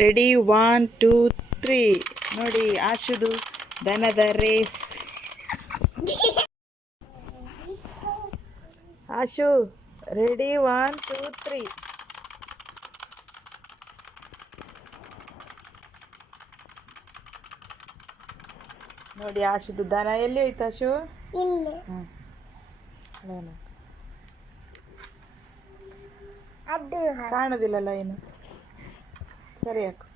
Ready 1 2 3 ನೋಡಿ ಆಶುದು ದನದ race. ಆಶು ready 1 2 3. ನೋಡಿ ಆಶುದು ದನ ಎಲ್ಲಿ ಹೋಯ್ತು ಆಶು? ಕಾಣೋದಿಲ್ಲಲ್ಲ ಏನು? ಸರಿ ಹಾಕು.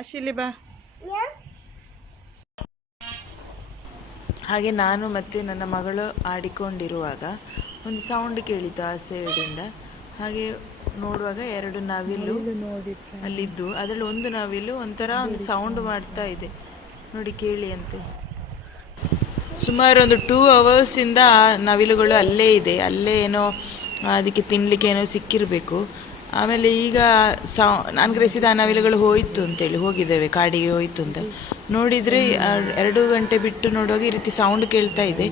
ಆಶಿಲಿ ಬಾ. ಹಾಗೆ ನಾನು ಮತ್ತು ನನ್ನ ಮಗಳು ಆಡಿಕೊಂಡಿರುವಾಗ ಒಂದು ಸೌಂಡ್ ಕೇಳಿತು ಆ ಸೈಡಿಂದ. ಹಾಗೆ ನೋಡುವಾಗ 2 ನವಿಲು ಅಲ್ಲಿದ್ದು, ಅದರಲ್ಲಿ ಒಂದು ನವಿಲು ಒಂಥರ ಒಂದು ಸೌಂಡ್ ಮಾಡ್ತಾ ಇದೆ. ನೋಡಿ ಕೇಳಿ ಅಂತೆ. ಸುಮಾರು ಒಂದು 2 ಅವರ್ಸಿಂದ ಆ ನವಿಲುಗಳು ಅಲ್ಲೇ ಇದೆ. ಅಲ್ಲೇ ಏನೋ ಅದಕ್ಕೆ ತಿನ್ನಲಿಕ್ಕೆ ಏನೋ ಸಿಕ್ಕಿರಬೇಕು. ಆಮೇಲೆ ಈಗ ನಾನು ಗ್ರಹಿಸಿದ ಆ ನವಿಲುಗಳು ಹೋಗಿದ್ದೇವೆ ಕಾಡಿಗೆ ಹೋಯಿತು ಅಂತ. ನೋಡಿದರೆ 2 ಗಂಟೆ ಬಿಟ್ಟು ನೋಡುವಾಗ ಈ ರೀತಿ ಸೌಂಡ್ ಕೇಳ್ತಾ ಇದೆ.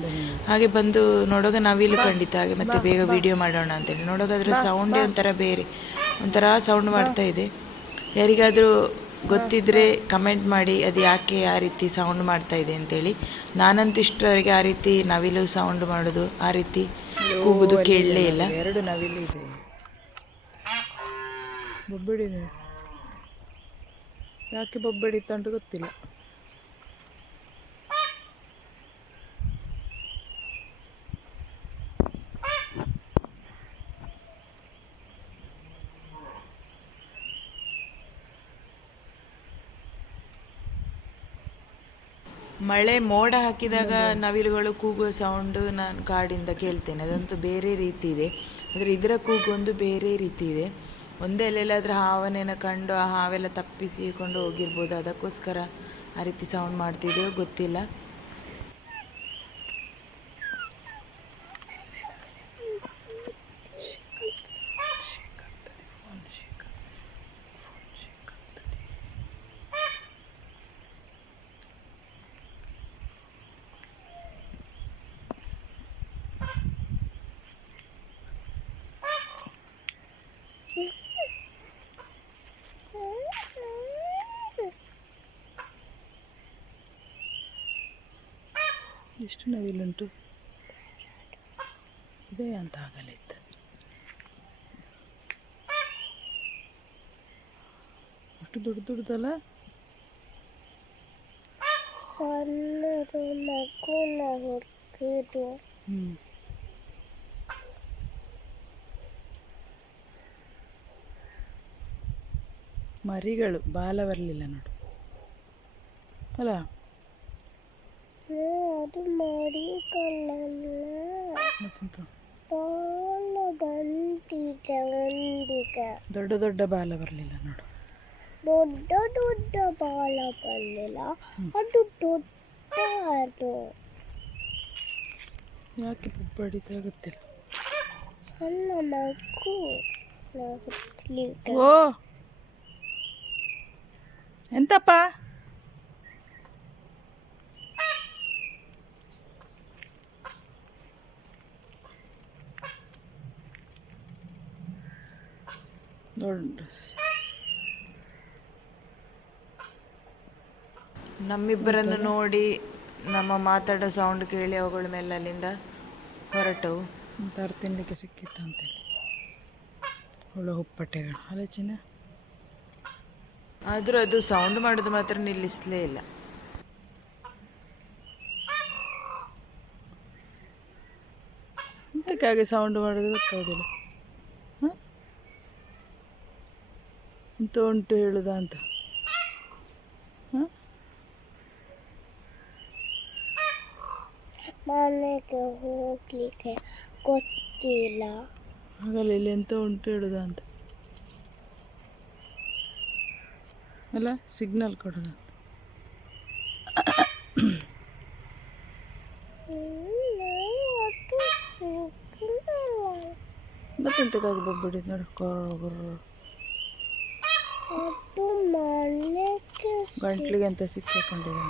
ಹಾಗೆ ಬಂದು ನೋಡುವಾಗ ನವಿಲು ಖಂಡಿತ. ಹಾಗೆ ಮತ್ತೆ ಬೇಗ ವಿಡಿಯೋ ಮಾಡೋಣ ಅಂತೇಳಿ ನೋಡುವಾಗ ಅದರ ಸೌಂಡೇ ಒಂಥರ ಸೌಂಡ್ ಮಾಡ್ತಾ ಇದೆ. ಯಾರಿಗಾದರೂ ಗೊತ್ತಿದ್ದರೆ ಕಮೆಂಟ್ ಮಾಡಿ ಅದು ಯಾಕೆ ಆ ರೀತಿ ಸೌಂಡ್ ಮಾಡ್ತಾ ಇದೆ ಅಂತೇಳಿ. ನಾನಂತೂ ಇಷ್ಟರವರೆಗೆ ಆ ರೀತಿ ನವಿಲು ಸೌಂಡ್ ಮಾಡೋದು, ಆ ರೀತಿ ಕೂಗುದು ಕೇಳಲೇ ಇಲ್ಲ. 2 ನವಿಲು ಇದೆ. ಬೊಬ್ಬಡಿದೆ, ಯಾಕೆ ಬೊಬ್ಬಡಿತ್ತು ಅಂತ ಗೊತ್ತಿಲ್ಲ. ಮಳೆ ಮೋಡ ಹಾಕಿದಾಗ ನವಿಲುಗಳು ಕೂಗುವ ಸೌಂಡು ನಾನು ಕಾಡಿಂದ ಕೇಳ್ತೇನೆ. ಅದಂತೂ ಬೇರೆ ರೀತಿ ಇದೆ. ಆದರೆ ಇದರ ಕೂಗು ಒಂದು ಬೇರೆ ರೀತಿ ಇದೆ. ಒಂದೇ ಎಲ್ಲೆಲ್ಲಾದರೂ ಹಾವನ್ನೇನ ಕಂಡು ಆ ಹಾವೆಲ್ಲ ತಪ್ಪಿಸಿಕೊಂಡು ಹೋಗಿರ್ಬೋದು, ಅದಕ್ಕೋಸ್ಕರ ಆ ರೀತಿ ಸೌಂಡ್ ಮಾಡ್ತಿದೆಯೋ ಗೊತ್ತಿಲ್ಲ. ಎಷ್ಟು ನವಿಲುಂಟು ಇದೆ ಅಂತ ಆಗಲ್ಲ ಇತ್ತು. ಅಷ್ಟು ದೊಡ್ಡದಲ್ಲ. ಮರಿಗಳು ಬಾಲ ಬರಲಿಲ್ಲ ನೋಡು ಅಲ್ಲ. ಅದು ದೊಡ್ಡ ದೊಡ್ಡ ಬಾಲ ಬರಲಿಲ್ಲ ನೋಡು. ದೊಡ್ಡ ಬಾಲ ಬರಲಿಲ್ಲ, ಅದು ದೊಡ್ಡ. ಅದು ಯಾಕೆ ಬಡಿತ ಗೊತ್ತಿಲ್ಲ. ಸಣ್ಣ ಮಗು. ಓ ಎಂತಪ್ಪ? ನಮ್ಮಿಬ್ಬರನ್ನು ನೋಡಿ ನಮ್ಮ ಮಾತಾಡೋ ಸೌಂಡ್ ಕೇಳಿ ಅವುಗಳ ಮೇಲೆ ಅಲ್ಲಿಂದ ಹೊರಟವು. ತಿನ್ನಲಿಕ್ಕೆ ಸಿಕ್ಕಿತ್ತು ಅಂತೇಳಿ ಹುಳ ಹುಪ್ಪಟ್ಟೆಗಳು ಅಲ್ಲ ಚಿನ್ನ. ಆದರೂ ಅದು ಸೌಂಡ್ ಮಾಡೋದು ಮಾತ್ರ ನಿಲ್ಲಿಸಲೇ ಇಲ್ಲ. ಎಂತಕ್ಕಾಗಿ ಸೌಂಡ್ ಮಾಡೋದು ಗೊತ್ತಾಗೋದಿಲ್ಲ. ಎಂತ ಉಂಟು ಹೇಳುದ ಅಂತ. ಮನೆಗೆ ಹೋಗ್ಲಿಕ್ಕೆ ಗೊತ್ತಿಲ್ಲ. ಹಾಗಲ್ಲ ಇಲ್ಲಿ ಎಂತ ಉಂಟು ಹೇಳುದ ಅಂತ ಅಲ್ಲ, ಸಿಗ್ನಲ್ ಕೊಡೋದು. ಮತ್ತೆಂತಕ್ಕಾಗಿ ಬೊಬ್ಬಡಿ ನೋಡಿ. ಗಂಟ್ಲಿಗೆ ಅಂತ ಸಿಕ್ಕಿಕೊಂಡಿದೆ.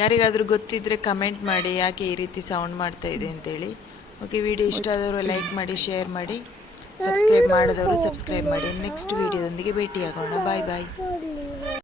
ಯಾರಿಗಾದರೂ ಗೊತ್ತಿದ್ದರೆ ಕಮೆಂಟ್ ಮಾಡಿ ಯಾಕೆ ಈ ರೀತಿ ಸೌಂಡ್ ಮಾಡ್ತಾ ಇದೆ ಅಂತೇಳಿ. ಓಕೆ, ವಿಡಿಯೋ ಇಷ್ಟ ಆದವರು ಲೈಕ್ ಮಾಡಿ, ಶೇರ್ ಮಾಡಿ, ಸಬ್ಸ್ಕ್ರೈಬ್ ಮಾಡಿದವರು ಸಬ್ಸ್ಕ್ರೈಬ್ ಮಾಡಿ. ನೆಕ್ಸ್ಟ್ ವಿಡಿಯೋದೊಂದಿಗೆ ಭೇಟಿಯಾಗೋಣ. ಬಾಯ್ ಬಾಯ್.